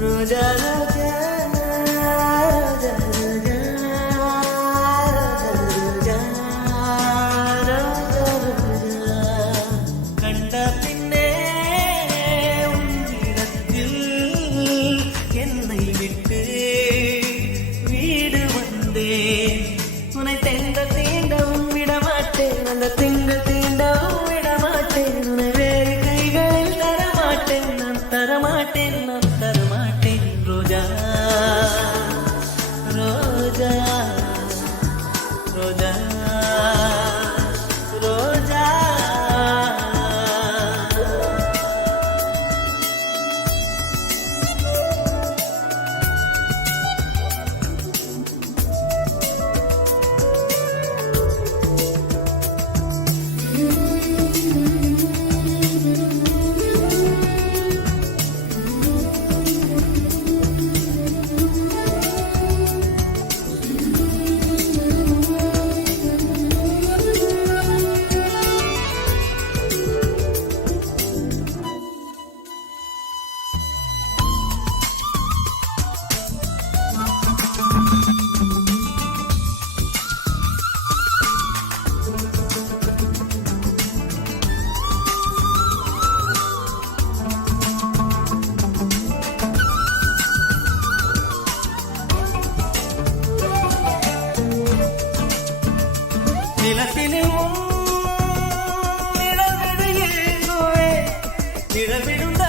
ரோஜா ரோஜா ரோஜா ரோஜா ரோஜா ரோஜா ரோஜா கண்ட பின்னே உன்னிடத்தில் என்னை விட்டு வீடு வந்தேன் உன்னை தீண்டவும் விடமாட்டேன் அந்த தீண்டவும் விடமாட்டேன் உன்னை வேறு கைகளில் தரமாட்டேன் நான் தரமாட்டேன் ரோஜா ரோஜா ரோஜா ரோஜா நிலத்திலும் நிழவிடுந்த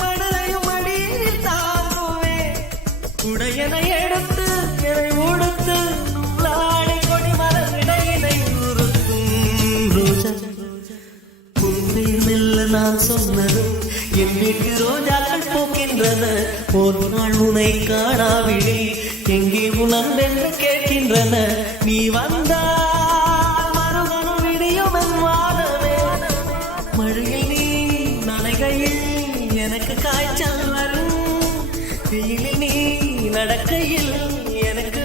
மழையும் அடியில் தாங்குவே உடையனை எடுத்து என்னை உடுத்து நூலாடை கொடி மரவிடையினை உறுத்தும் ரோஜா உன்னை மெல்ல நான் சொன்னதும் என் வீட்டு ரோஜாக்கள் போக்கின்றன ஒரு நாள் உனை காணாவிடி எங்கே உணர்ந்தென்று கேட்கின்றன நீ வந்தால் மறுகணம் விடியும் என் வானமே மழையில் நீ நனைகையில் எனக்கு காய்ச்சல் வரும் வெயிலில் நீ நடக்கையில் எனக்கு